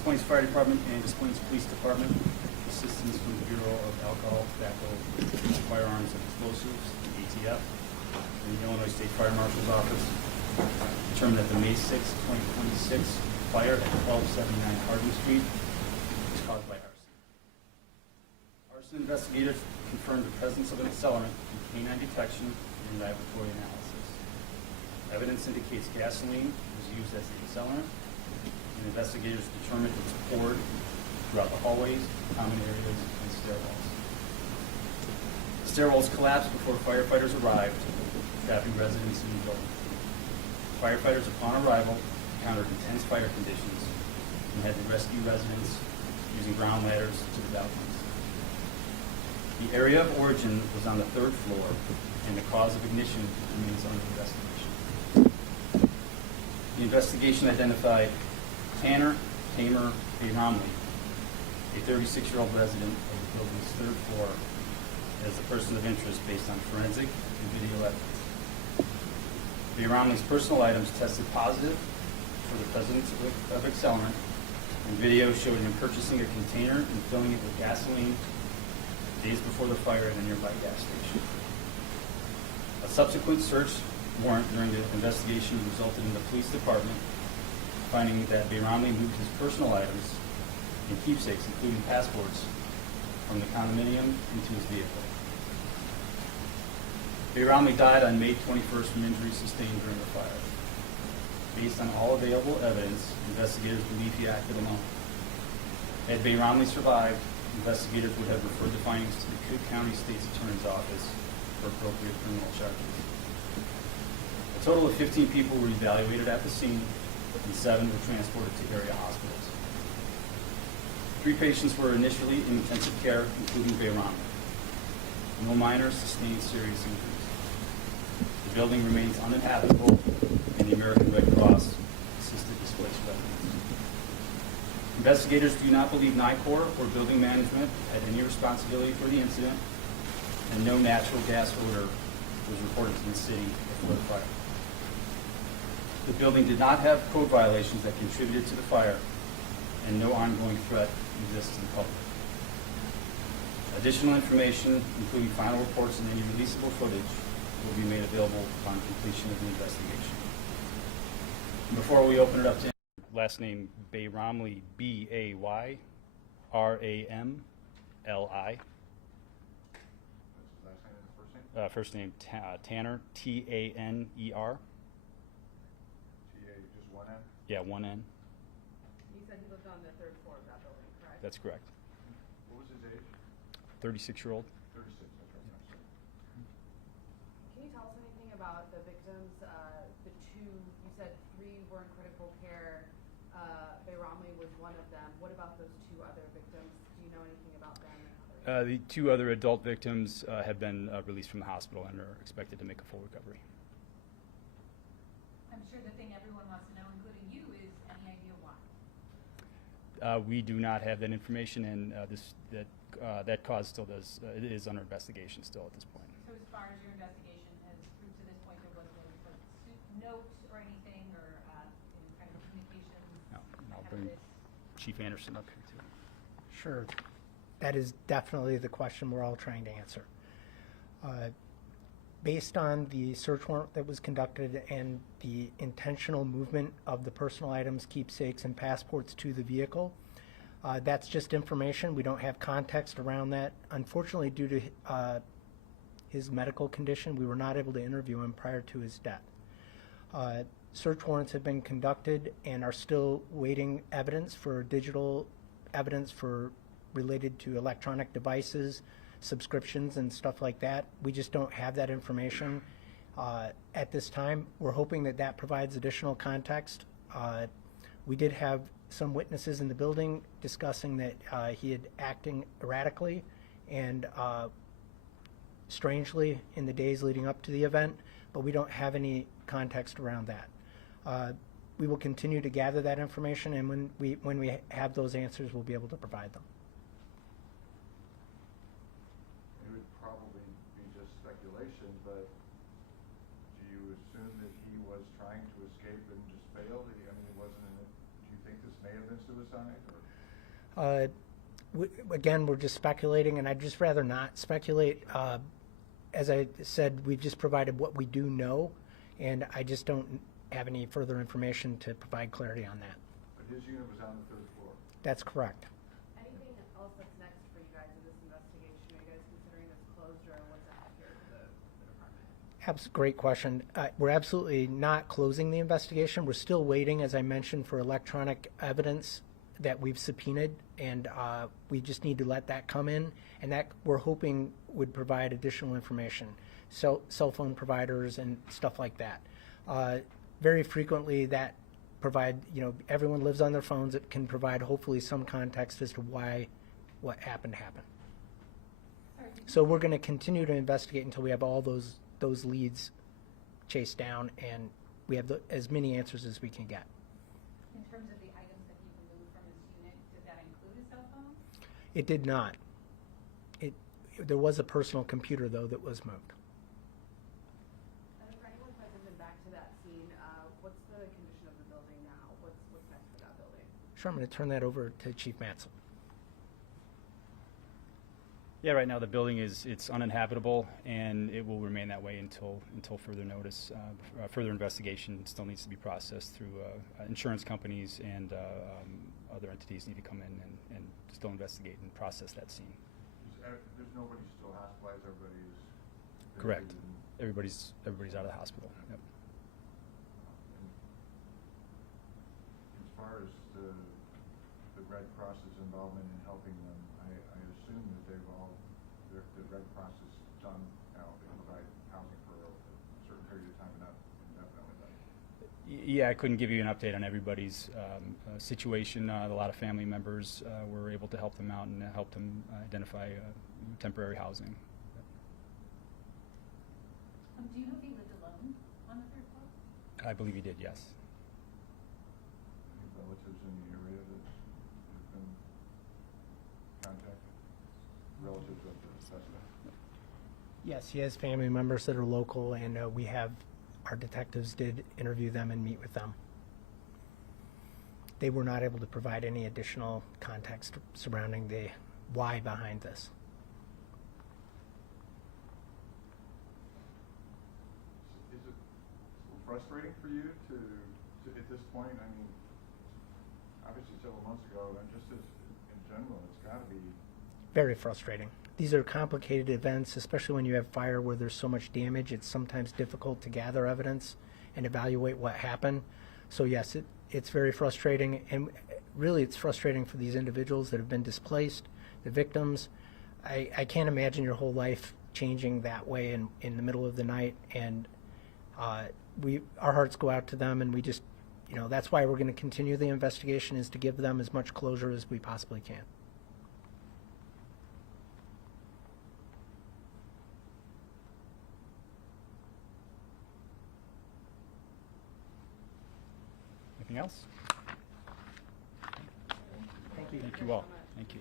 Plains Fire Department and Des Plains Police Department, assistance from the Bureau of Alcohol, Tobacco, Firearms, and Explosives, the ATF, and the Illinois State Fire Marshal's Office, determined that the May 6, 2026 fire at 1279 Harding Street was caused by arson. Arson investigators confirmed the presence of an accelerant in canine detection and laboratory analysis. Evidence indicates gasoline was used as the accelerant, and investigators determined it was poured throughout the hallways, common areas, and stairwells. The stairwells collapsed before firefighters arrived, trapping residents in the building. Firefighters, upon arrival, encountered intense fire conditions and had to rescue residents using ground ladders to the balconies. The area of origin was on the 3rd floor, and the cause of ignition remains under investigation. The investigation identified Tamer Romley, a 36-year-old resident of the building's 3rd floor, as the person of interest based on forensic and video evidence. Romley's personal items tested positive for the presence of accelerant, and video showed him purchasing a container and filling it with gasoline days before the fire at a nearby gas station. A subsequent search warrant during the investigation resulted in the police department finding that Romley moved his personal items and keepsakes, including passports, from the condominium into his vehicle. Romley died on May 21st from injuries sustained during the fire. Based on all available evidence, investigators believe he acted alone. Had Romley survived, investigators would have referred the findings to the Cook County State's Attorney's Office for appropriate criminal charges. A total of 15 people were evaluated at the scene, and 7 were transported to area hospitals. 3 patients were initially in intensive care, including Romley. No minors sustained serious injuries. The building remains uninhabitable, and the American Red Cross assisted displaced residents. Investigators do not believe NICOR or building management had any responsibility for the incident, and no natural gas odor was reported to the city before the fire. The building did not have code violations that contributed to the fire, and no ongoing threat exists to the public. Additional information, including final reports and any releasable footage, will be made available upon completion of the investigation. And before we open it up to last name Romley, Bayramli. Last name and first name? First name Tanner, Taner. Just one N? Yeah, one N. You said he lived on the 3rd floor of that building, correct? That's correct. What was his age? 36-year-old. 36, that's right. No, sorry. Can you tell us anything about the victims? The 2, you said 3 were in critical care. Romley was one of them. What about those 2 other victims? Do you know anything about them? The 2 other adult victims have been released from the hospital and are expected to make a full recovery. I'm sure the thing everyone wants to know, including you, is any idea why? We do not have that information, and that cause still it is under investigation still at this point. So as far as your investigation has proved to this point, there wasn't any notes or anything, or any kind of communication? No, and I'll bring Chief Anderson up here too. Sure. That is definitely the question we're all trying to answer. Based on the search warrant that was conducted and the intentional movement of the personal items, keepsakes, and passports to the vehicle, that's just information. We don't have context around that. Unfortunately, due to his medical condition, we were not able to interview him prior to his death. Search warrants have been conducted and are still waiting evidence for digital evidence for related to electronic devices, subscriptions, and stuff like that. We just don't have that information at this time. We're hoping that that provides additional context. We did have some witnesses in the building discussing that he had acting erratically and strangely in the days leading up to the event, but we don't have any context around that. We will continue to gather that information, and when we have those answers, we'll be able to provide them. It would probably be just speculation, but do you assume that he was trying to escape and just failed? I mean, it wasn't. Do you think think this may have been suicide, or? Again, we're just speculating, and I'd just rather not speculate. As I said, we've just provided what we do know, and I just don't have any further information to provide clarity on that. But his unit was on the 3rd floor. That's correct. Anything else that's next for you guys in this investigation? Are you guys considering this closed, or what's ahead here for the department? Great question. We're absolutely not closing the investigation. We're still waiting, as I mentioned, for electronic evidence that we've subpoenaed, and we just need to let that come in, and that we're hoping would provide additional information, cell phone providers and stuff like that. Very frequently that provide, everyone lives on their phones. It can provide hopefully some context as to why what happened. So we're going to continue to investigate until we have all those leads chased down, and we have as many answers as we can get. In terms of the items that he removed from his unit, did that include a cell phone? It did not. There was a personal computer, though, that was moved. For anyone who hasn't been back to that scene, what's the condition of the building now? What's next for that building? Sure, I'm going to turn that over to Chief Matzel. Yeah, right now the building it's uninhabitable, and it will remain that way until further notice. Further investigation still needs to be processed through insurance companies, and other entities need to come in and still investigate and process that scene. There's nobody still hospitalized, everybody is. Correct. Everybody's out of the hospital. Yep. As far as the Red Cross's involvement in helping them, I assume that the Red Cross is done now. They provide housing for a certain period of time, not indefinitely, right? Yeah, I couldn't give you an update on everybody's situation. A lot of family members were able to help them out and help them identify temporary housing. Do you know if he lived alone on the 3rd floor? I believe he did, yes. Any relatives in the area that have been contacted? Relatives of the suspect? Yes, he has family members that are local, and our detectives did interview them and meet with them. They were not able to provide any additional context surrounding the why behind this. Is it frustrating for you to at this point? I mean, obviously several months ago, and just as in general, it's got to be. Very frustrating. These are complicated events, especially when you have fire where there's so much damage. It's sometimes difficult to gather evidence and evaluate what happened. So yes, it's very frustrating, and really it's frustrating for these individuals that have been displaced, the victims. I can't imagine your whole life changing that way in the middle of the night, and our hearts go out to them, and we just, that's why we're going to continue the investigation, is to give them as much closure as we possibly can. Anything else? Thank you. Thank you all. Thank you.